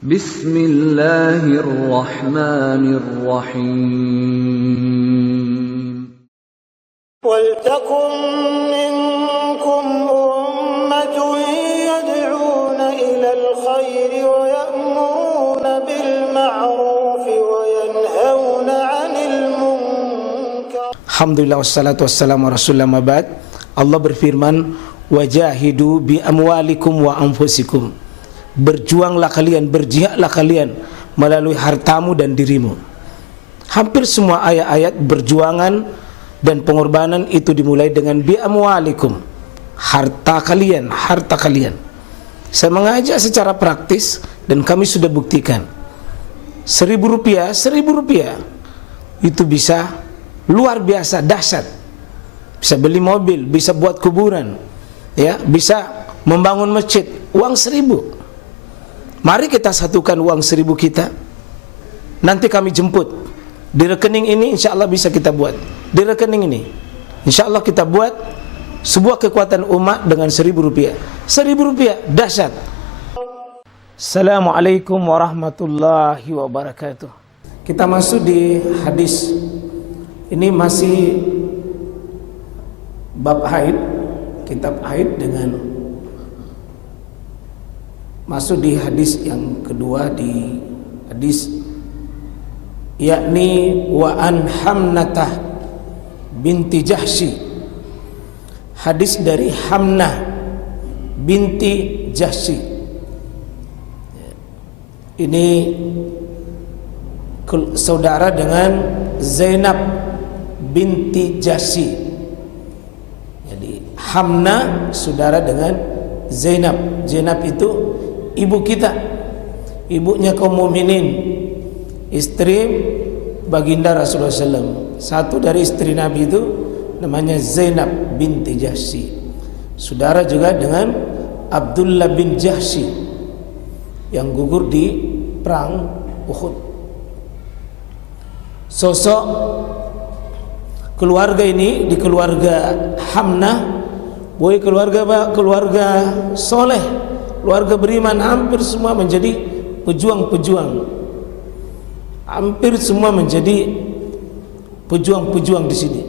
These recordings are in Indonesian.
Bismillahirrahmanirrahim. وَلْتَكُنْ مِنْكُمْ أُمَّةٌ يَدْعُونَ إِلَى الْخَيْرِ وَيَأْمُرُونَ بِالْمَعْرُوفِ وَيَنْهَوْنَ عَنِ الْمُنْكَرِ. Alhamdulillah wassalatu wassalamu ala rasulillah mabad. Allah berfirman, wajahidu bi amwalikum wa anfusikum. Berjuanglah kalian, berjihadlah kalian melalui hartamu dan dirimu. Hampir semua ayat-ayat berjuangan dan pengorbanan itu dimulai dengan bi amwalikum, harta kalian, harta kalian. Saya mengajak secara praktis dan kami sudah buktikan. Rp1.000 itu bisa luar biasa dahsyat. Bisa beli mobil, bisa buat kuburan, ya, bisa membangun masjid. Uang 1.000. Mari kita satukan uang 1.000 kita. Nanti kami jemput di rekening ini, insya Allah bisa kita buat. Di rekening ini insya Allah kita buat sebuah kekuatan umat dengan Rp1.000. Rp1.000 dahsyat. Assalamualaikum warahmatullahi wabarakatuh. Kita masuk di hadis. Ini masih bab haid, kitab haid, dengan masuk di hadis yang kedua, di hadis yakni wa an Hamnatah binti Jahsy. Hadis dari Hamnah binti Jahsy. Ini saudara dengan Zainab binti Jahsy. Jadi Hamnah saudara dengan Zainab. Zainab itu ibu kita, ibunya kaum mukminin, istri baginda Rasulullah SAW. Satu dari istri Nabi itu namanya Zainab binti Jahsy. Saudara juga dengan Abdullah bin Jahsy yang gugur di perang Uhud. Sosok keluarga ini, di keluarga Hamnah, keluarga soleh, keluarga beriman, hampir semua menjadi pejuang-pejuang. Hampir semua menjadi pejuang-pejuang di sini.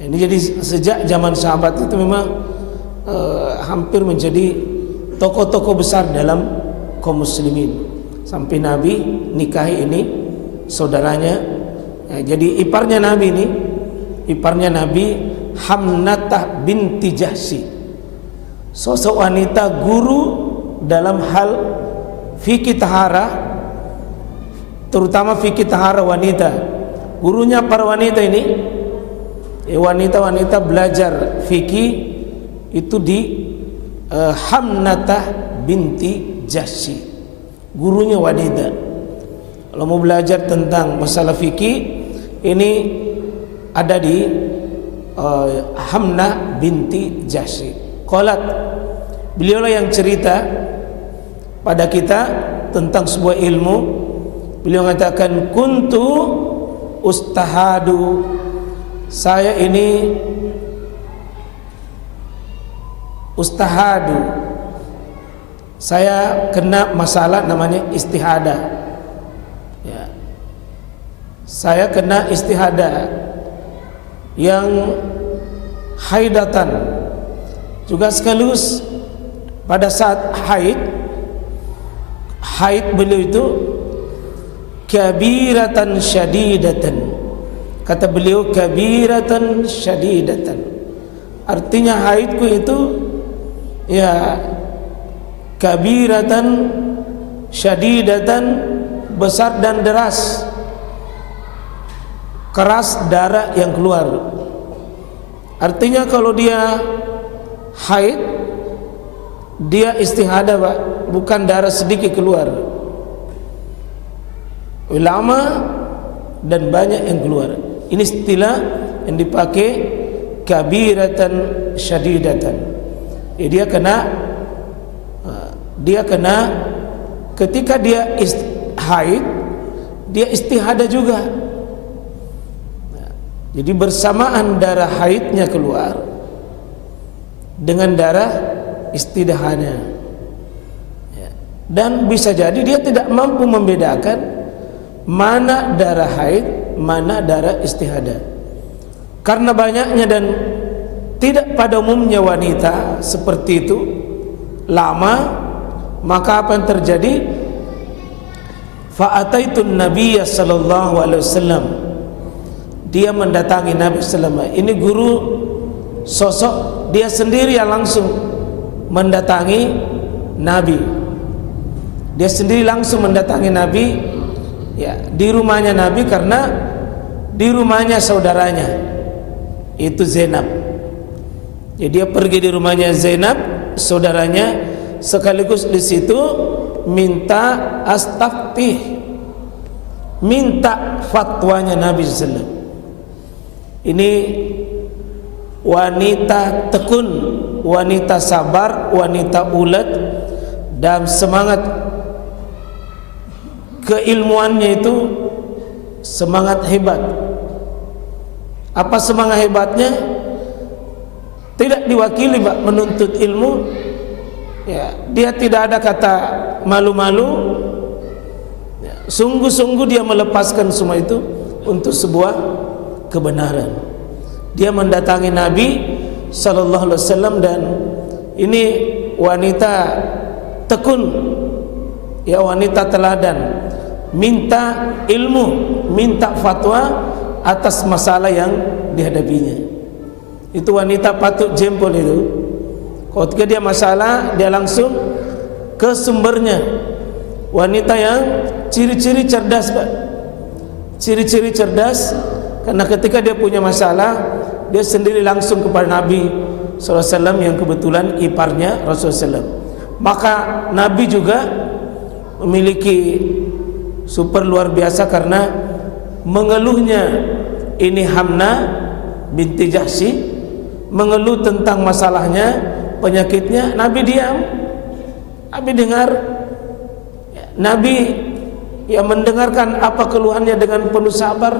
Ini jadi sejak zaman sahabat itu memang hampir menjadi tokoh-tokoh besar dalam kaum muslimin. Sampai Nabi nikahi ini saudaranya. Jadi iparnya Nabi ini, iparnya Nabi Hamnatah binti Jahsy. Sosok wanita guru dalam hal fikih taharah, terutama fikih taharah wanita. Gurunya para wanita ini, wanita-wanita belajar fikih itu di Hamnatah binti Jahsy. Gurunya wanita. Kalau mau belajar tentang masalah fikih, ini ada di Hamnah binti Jahsy. Qalat, beliaulah yang cerita pada kita tentang sebuah ilmu. Beliau mengatakan, kuntu ustahadu, saya ini ustahadu, saya kena masalah namanya istihadah, ya. Saya kena istihadah yang haidatan, juga sekaligus pada saat haid beliau itu kabiratan syadidatan. Kata beliau kabiratan syadidatan, artinya haidku itu ya kabiratan syadidatan, besar dan deras, keras darah yang keluar. Artinya kalau dia haid, dia istihadah, Pak, bukan darah sedikit keluar, lama dan banyak yang keluar. Ini istilah yang dipakai kabiratan syadidatan. Dia kena ketika dia haid, dia istihadah juga. Jadi bersamaan darah haidnya keluar dengan darah istidahanya. Dan bisa jadi dia tidak mampu membedakan mana darah haid, mana darah istihadah. Karena banyaknya dan tidak pada umumnya wanita seperti itu lama, maka apa yang terjadi? Fa'ataitun Nabiyya sallallahu alaihi wasallam, dia mendatangi Nabi sallallahu alaihi wasallam. Ini guru sosok dia sendiri yang langsung mendatangi Nabi. Dia sendiri langsung mendatangi Nabi, ya, di rumahnya Nabi, karena di rumahnya saudaranya itu Zainab. Jadi dia pergi di rumahnya Zainab, saudaranya, sekaligus di situ minta astaftih, minta fatwanya Nabi sallallahu alaihi wasallam. Ini wanita tekun, wanita sabar, wanita ulet, dan semangat keilmuannya itu semangat hebat. Apa semangat hebatnya? Tidak diwakili Pak menuntut ilmu, ya, dia tidak ada kata malu-malu, ya, sungguh-sungguh dia melepaskan semua itu untuk sebuah kebenaran. Dia mendatangi Nabi sallallahu alaihi wasallam, dan ini wanita tekun, ya, wanita teladan, minta ilmu, minta fatwa atas masalah yang dihadapinya. Itu wanita patut jempol itu. Kalau ketika dia masalah, dia langsung ke sumbernya. Wanita yang ciri-ciri cerdas Pak, ciri-ciri cerdas, karena ketika dia punya masalah, dia sendiri langsung kepada Nabi SAW yang kebetulan iparnya Rasulullah SAW. Maka Nabi juga memiliki super luar biasa, karena mengeluhnya ini Hamna binti Jahsy, mengeluh tentang masalahnya, penyakitnya, Nabi diam, Nabi dengar, Nabi yang mendengarkan apa keluhannya dengan penuh sabar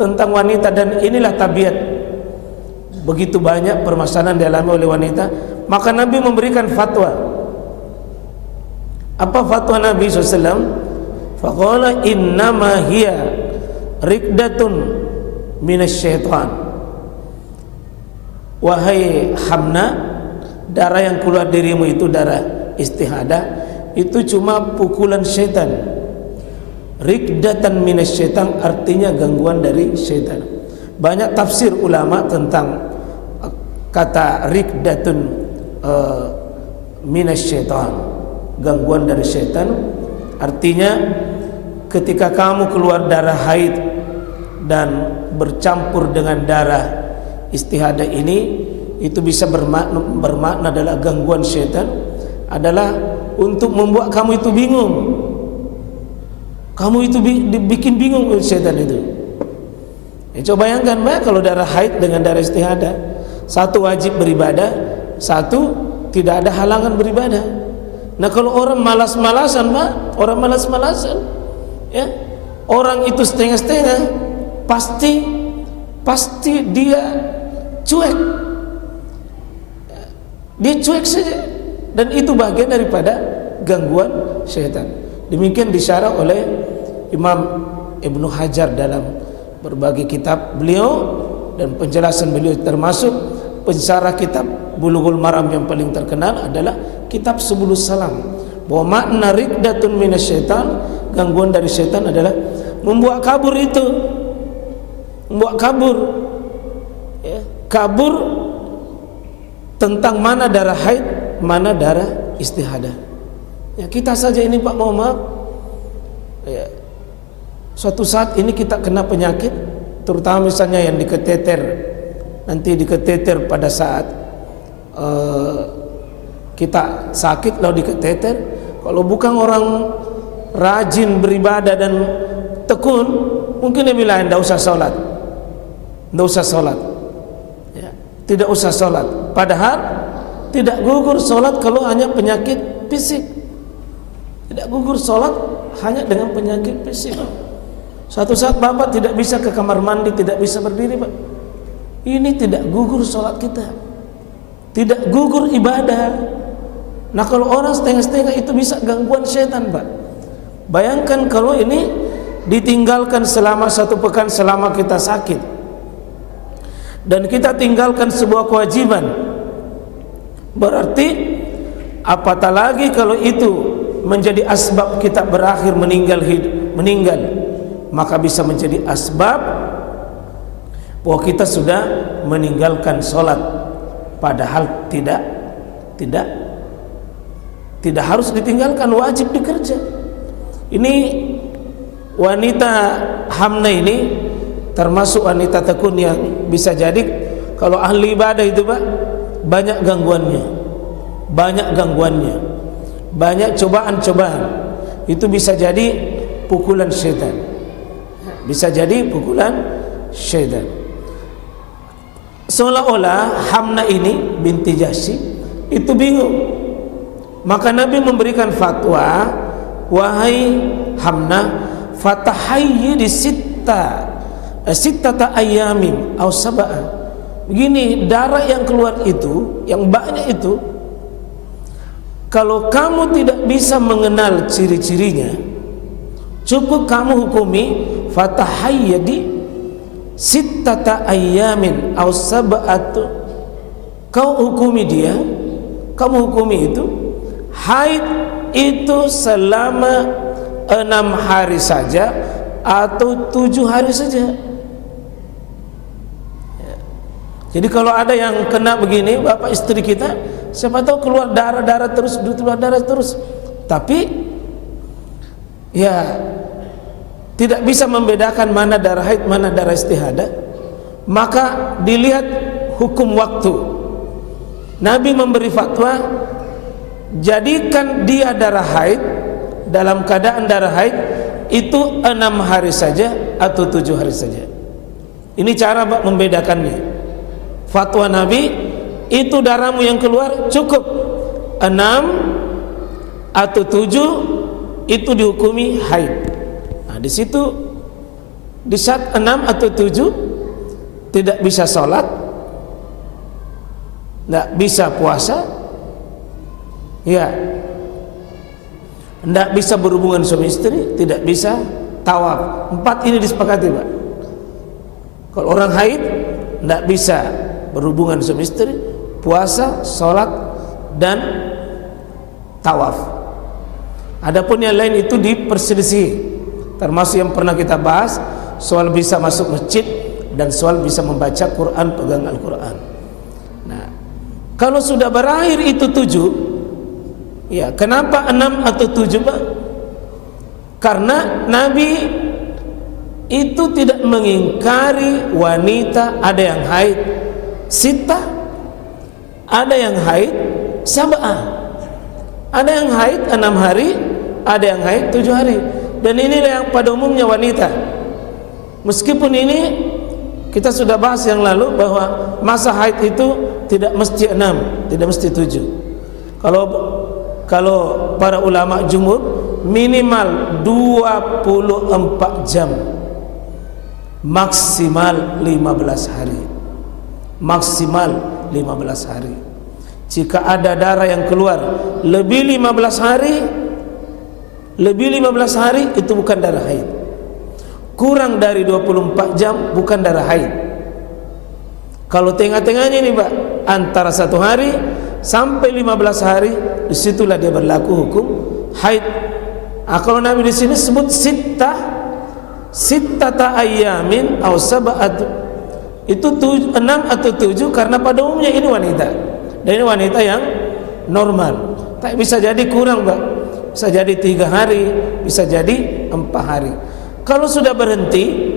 tentang wanita. Dan inilah tabiat, begitu banyak permasalahan dialami oleh wanita, maka Nabi memberikan fatwa. Apa fatwa Nabi SAW? Faqala innama hiya rikdatun minasyaitan. Wahai Hamna, darah yang keluar dirimu itu darah istihadah, itu cuma pukulan syaitan. Rikdatan minasyaitan artinya gangguan dari syaitan. Banyak tafsir ulama tentang kata rikdatun minasyaitan, gangguan dari syaitan. Artinya ketika kamu keluar darah haid dan bercampur dengan darah istihadah ini, itu bisa bermakna adalah gangguan syaitan, adalah untuk membuat kamu itu bingung. Kamu itu dibikin bingung oleh syaitan itu. Ya, coba bayangkan Pak, kalau darah haid dengan darah istihadah, satu wajib beribadah, satu tidak ada halangan beribadah. Nah kalau orang malas-malasan Pak, orang malas-malasan, ya, orang itu setengah-setengah, pasti dia cuek, dia cuek saja, dan itu bagian daripada gangguan syaitan. Demikian disyarah oleh Imam Ibnu Hajar dalam berbagai kitab beliau, dan penjelasan beliau termasuk pensyarah kitab Bulughul Maram yang paling terkenal adalah kitab Subulus Salam, bahwa makna rikdatun minasyaitan, gangguan dari syaitan, adalah membuat kabur itu, membuat kabur, ya, kabur tentang mana darah haid, mana darah istihadah. Ya, kita saja ini Pak, mohon maaf, ya, suatu saat ini kita kena penyakit, terutama misalnya yang diketeter, nanti diketeter pada saat kita sakit lalu diketeter. Kalau bukan orang rajin beribadah dan tekun, mungkin dia bilang tidak usah sholat, tidak usah sholat, ya, tidak usah sholat. Padahal tidak gugur sholat kalau hanya penyakit fisik, tidak gugur sholat hanya dengan penyakit fisik. Suatu saat Bapak tidak bisa ke kamar mandi, tidak bisa berdiri Pak, ini tidak gugur sholat kita, tidak gugur ibadah, Nah kalau orang setengah-setengah itu bisa gangguan setan, Pak. Bayangkan kalau ini ditinggalkan selama 1 pekan selama kita sakit, dan kita tinggalkan sebuah kewajiban, berarti apatah lagi kalau itu menjadi asbab kita berakhir meninggal, maka bisa menjadi asbab bahwa kita sudah meninggalkan sholat, padahal tidak harus ditinggalkan, wajib dikerja. Ini wanita hamna ini termasuk wanita tekun yang bisa jadi kalau ahli ibadah itu, Pak, banyak gangguannya, banyak cobaan-cobaan. Itu bisa jadi pukulan syaitan, seolah-olah Hamna ini binti Jahsy itu bingung. Maka Nabi memberikan fatwa, wahai Hamna, fatahayyidi sittata ayamin aw sab'a. Begini, darah yang keluar itu, yang banyak itu, kalau kamu tidak bisa mengenal ciri-cirinya, cukup kamu hukumi fatahayyidi sittata ayamin aw sab'atu. Kau hukumi dia, kamu hukumi itu haid itu selama 6 hari saja atau 7 hari saja. Jadi kalau ada yang kena begini, bapak istri kita, siapa tahu keluar darah terus, tapi ya tidak bisa membedakan mana darah haid, mana darah istihadah, maka dilihat hukum waktu. Nabi memberi fatwa, jadikan dia darah haid, dalam keadaan darah haid itu 6 hari saja atau 7 hari saja. Ini cara membedakannya. Fatwa Nabi, itu darahmu yang keluar cukup 6 atau 7 itu dihukumi haid. Nah, di situ di saat 6 atau 7 tidak bisa sholat, tidak bisa puasa, ya, tidak bisa berhubungan suami istri, tidak bisa tawaf. 4 ini disepakati, Pak. Kalau orang haid tidak bisa berhubungan suami istri, puasa, sholat, dan tawaf. Adapun yang lain itu diperselisih, termasuk yang pernah kita bahas, soal bisa masuk masjid dan soal bisa membaca Quran, pegang Al-Quran. Nah, kalau sudah berakhir itu 7, ya kenapa 6 atau 7, Pak? Karena Nabi itu tidak mengingkari wanita ada yang haid sita, ada yang haid sab'ah, ada yang haid 6 hari, ada yang haid 7 hari. Dan inilah yang pada umumnya wanita. Meskipun ini kita sudah bahas yang lalu bahwa masa haid itu tidak mesti 6, tidak mesti 7. Kalau para ulama jumhur minimal 24 jam, maksimal 15 hari. Maksimal 15 hari. Jika ada darah yang keluar lebih 15 hari, itu bukan darah haid. Kurang dari 24 jam bukan darah haid. Kalau tengah-tengahnya ini, Pak, antara 1 hari sampai 15 hari, disitulah dia berlaku hukum haid. Kalau Nabi di sini sebut sittata ayamin aw sab'atu, itu 6 atau 7 karena pada umumnya ini wanita, dan ini wanita yang normal. Tak bisa jadi kurang, Pak, bisa jadi 3 hari, bisa jadi 4 hari. Kalau sudah berhenti,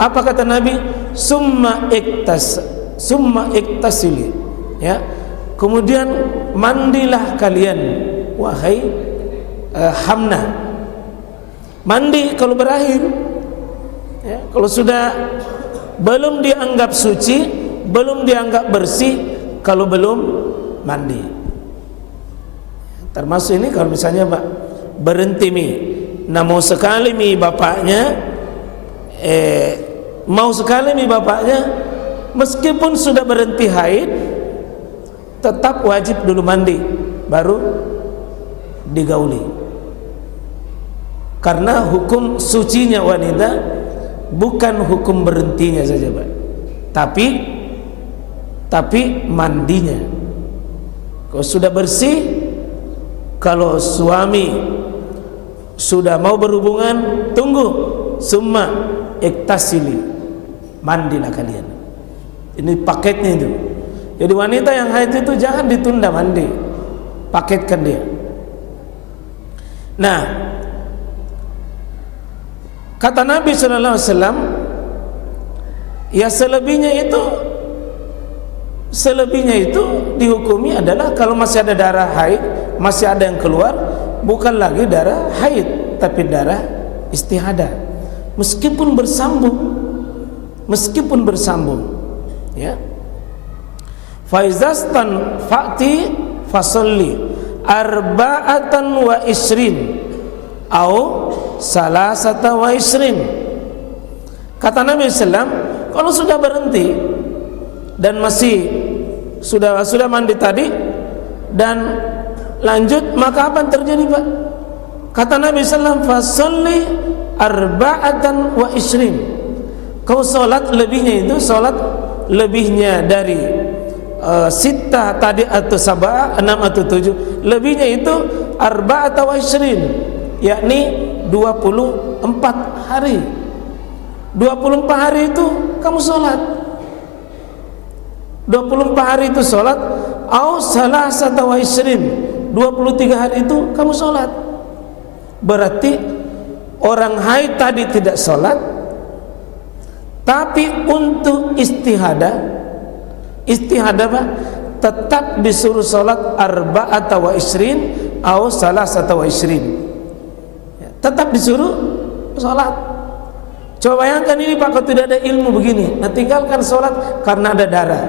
apa kata Nabi? Summa iktasili, ya. Kemudian mandilah kalian, wahai Hamna. Mandi kalau berakhir, ya, kalau sudah belum dianggap suci, belum dianggap bersih, kalau belum mandi. Termasuk ini kalau misalnya, Pak, berhenti mau sekali bapaknya, meskipun sudah berhenti haid, tetap wajib dulu mandi baru digauli. Karena hukum sucinya wanita bukan hukum berhentinya saja, Pak. Tapi mandinya. Kalau sudah bersih, kalau suami sudah mau berhubungan, tunggu, summa iktasili, mandilah kalian. Ini paketnya itu. Jadi wanita yang haid itu jangan ditunda mandi, paketkan dia. Nah, kata Nabi sallallahu alaihi wasallam, ya selebihnya itu dihukumi adalah kalau masih ada darah haid, masih ada yang keluar, bukan lagi darah haid tapi darah istihadah. Meskipun bersambung, ya. Faizastan fa'ti fasolli arba'atan wa isrin au salasata wa isrin. Kata Nabi SAW, kalau sudah berhenti dan masih sudah mandi tadi dan lanjut, maka apa yang terjadi, Pak? Kata Nabi SAW, fasolli arba'atan wa isrin. Kau solat lebihnya dari sita tadi atau sabah, 6 atau 7, lebihnya itu arba'at wa isrin, yakni 24 hari. 24 hari itu kamu sholat, 24 hari itu sholat. Au salasata wa isrin, 23 hari itu kamu sholat. Berarti orang haid tadi tidak sholat, tapi untuk istihadah Pak, tetap disuruh sholat arba'ata wa isrin au salasata wa isrin, tetap disuruh sholat. Coba bayangkan ini, Pak, kalau tidak ada ilmu begini, nah tinggalkan sholat karena ada darah,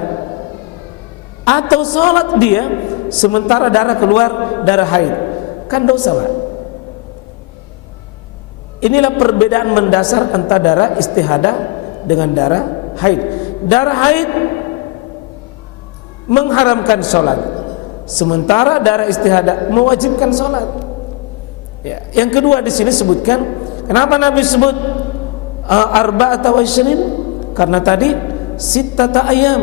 atau sholat dia sementara darah keluar, darah haid, kan dosa, Pak. Inilah perbedaan mendasar antara darah istihadah dengan darah haid. Darah haid mengharamkan sholat, sementara darah istihadah mewajibkan sholat. Ya. Yang kedua di sini sebutkan, kenapa Nabi sebut arba'ata wa isrin? Karena tadi sittata ayam,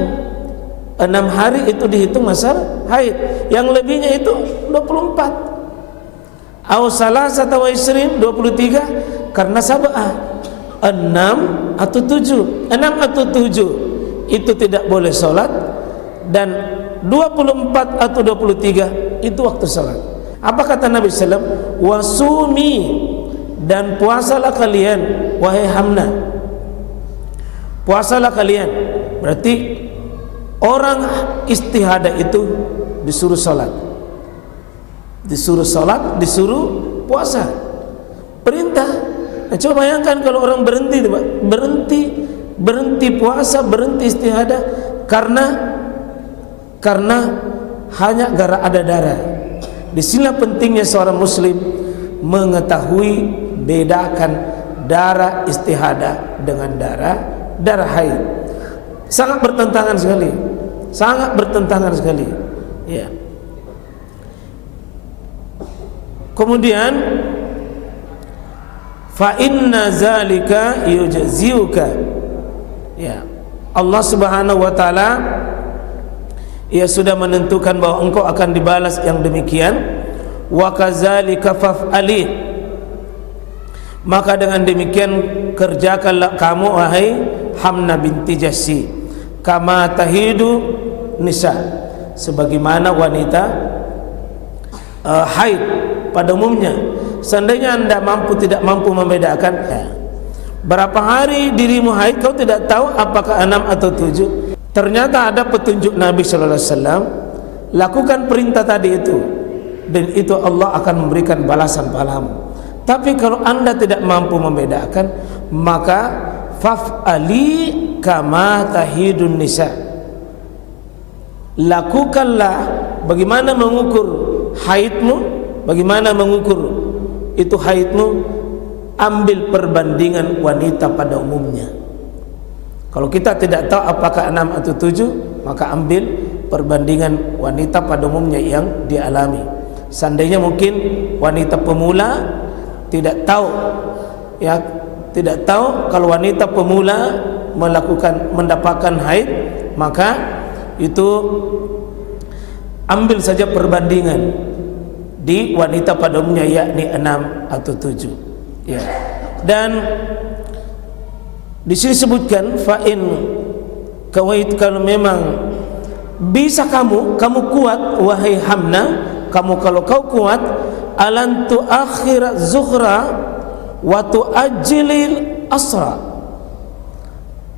6 hari itu dihitung masa haid, yang lebihnya itu 24. Au salasata wa isrin, 23, karena sab'ah, 6 atau 7. 6 atau 7 itu tidak boleh sholat, dan 24 atau 23 itu waktu sholat. Apa kata Nabi SAW? Wasumi, dan puasalah kalian, wahai Hamna, puasalah kalian. Berarti orang istihadah itu disuruh sholat, disuruh puasa, perintah. Nah, coba bayangkan kalau orang berhenti puasa, berhenti istihadah karena hanya gara ada darah. Disinilah pentingnya seorang muslim mengetahui, bedakan darah istihadah dengan darah haid. Sangat bertentangan sekali, ya. Kemudian fa inna zalika yujziuka, ya. Allah Subhanahu wa taala, Ia sudah menentukan bahwa engkau akan dibalas yang demikian. Wa kadzalika faf'ali, maka dengan demikian kerjakanlah kamu wahai Hamna binti Jahsy, kama tahidu nisa, sebagaimana wanita haid pada umumnya. Seandainya anda tidak mampu membedakan berapa hari dirimu haid, kau tidak tahu apakah 6 atau 7, ternyata ada petunjuk Nabi sallallahu alaihi wasallam, lakukan perintah tadi itu, dan itu Allah akan memberikan balasan padamu. Tapi kalau anda tidak mampu membedakan, maka faf'ali kama tahidun nisa, lakukanlah bagaimana mengukur haidmu, bagaimana mengukur itu haidmu, ambil perbandingan wanita pada umumnya. Kalau kita tidak tahu apakah 6 atau 7, maka ambil perbandingan wanita pada umumnya yang dialami. Seandainya mungkin wanita pemula tidak tahu, ya, tidak tahu kalau wanita pemula mendapatkan haid, maka itu ambil saja perbandingan di wanita pada umumnya, yakni 6 atau 7. Ya. Dan di sini sebutkan fa'in kawaid, kalau memang bisa kamu kuat wahai Hamna, kamu kalau kau kuat, alan tuakhir zuhra wa tuajjilil asra,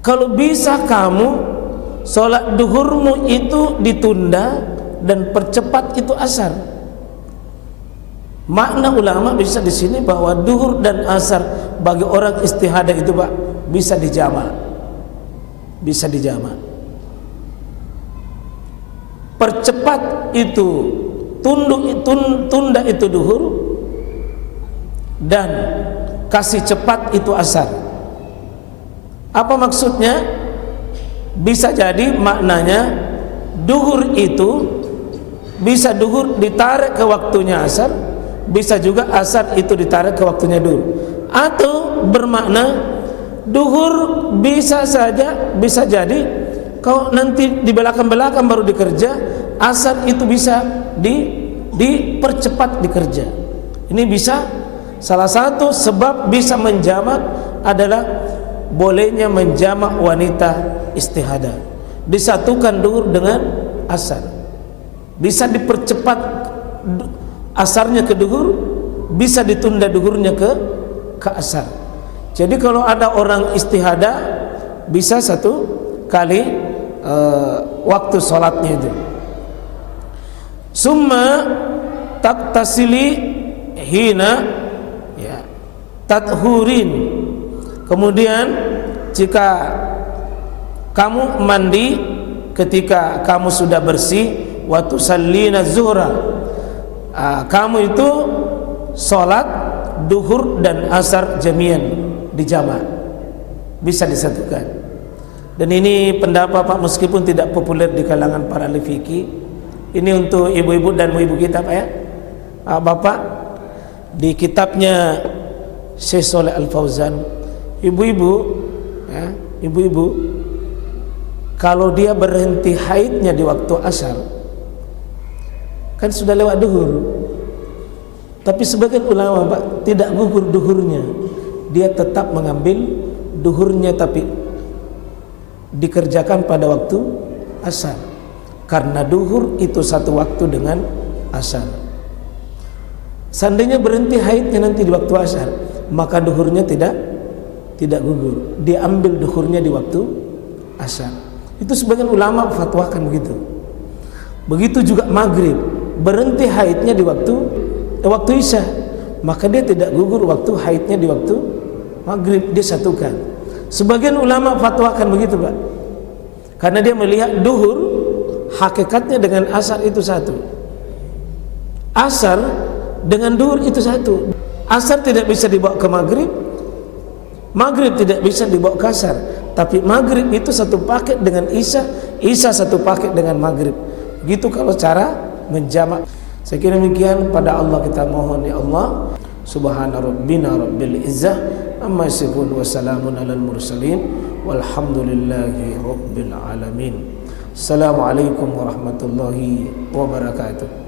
kalau bisa kamu salat duhurmu itu ditunda dan percepat itu asar. Makna ulama bisa di sini bahwa duhur dan asar bagi orang istihadah itu Pak bisa dijamak. Bisa dijamak. Percepat itu tunda itu duhur, dan kasih cepat itu asar. Apa maksudnya? Bisa jadi maknanya duhur itu bisa duhur ditarik ke waktunya asar, bisa juga asar itu ditarik ke waktunya duhur. Atau bermakna duhur bisa saja, bisa jadi kau nanti di belakang-belakang baru dikerja, asar itu bisa dipercepat dikerja. Ini bisa, salah satu sebab bisa menjamak adalah bolehnya menjamak wanita istihadah. Disatukan duhur dengan asar, bisa dipercepat asarnya ke duhur, bisa ditunda duhurnya ke asar. Jadi kalau ada orang istihadah bisa satu kali waktu sholatnya itu. Summa taktasili hina, ya, tathurin. Kemudian jika kamu mandi ketika kamu sudah bersih, wa tusallina zuhra, kamu itu sholat duhur dan asar jamian dijamak, bisa disatukan. Dan ini pendapat Pak, meskipun tidak populer di kalangan para ahli fikih. Ini untuk ibu-ibu dan ibu kita Pak, ya. Bapak, di kitabnya Syekh Shalih Al Fauzan, ibu-ibu, ya, ibu-ibu kalau dia berhenti haidnya di waktu asar, kan sudah lewat duhur. Tapi sebagian ulama Pak tidak gugur duhurnya, dia tetap mengambil duhurnya tapi dikerjakan pada waktu asar, karena duhur itu satu waktu dengan asar. Seandainya berhenti haidnya nanti di waktu asar, maka duhurnya tidak gugur, diambil duhurnya di waktu asar. Itu sebagian ulama fatwakan begitu. Begitu juga maghrib, berhenti haidnya di waktu isya, maka dia tidak gugur waktu haidnya di waktu maghrib, dia satukan. Sebagian ulama fatwakan begitu Pak, karena dia melihat duhur hakikatnya dengan asar itu satu, asar dengan duhur itu satu. Asar tidak bisa dibawa ke maghrib, maghrib tidak bisa dibawa ke asar, tapi maghrib itu satu paket dengan isya, isya satu paket dengan maghrib. Gitu kalau cara menjamak. Saya kira demikian. Pada Allah kita mohon, ya Allah, subhana rabbina rabbil izzah amma yasifun wa salamun alal mursalin walhamdulillahi rabbil alamin. Assalamualaikum warahmatullahi wabarakatuh.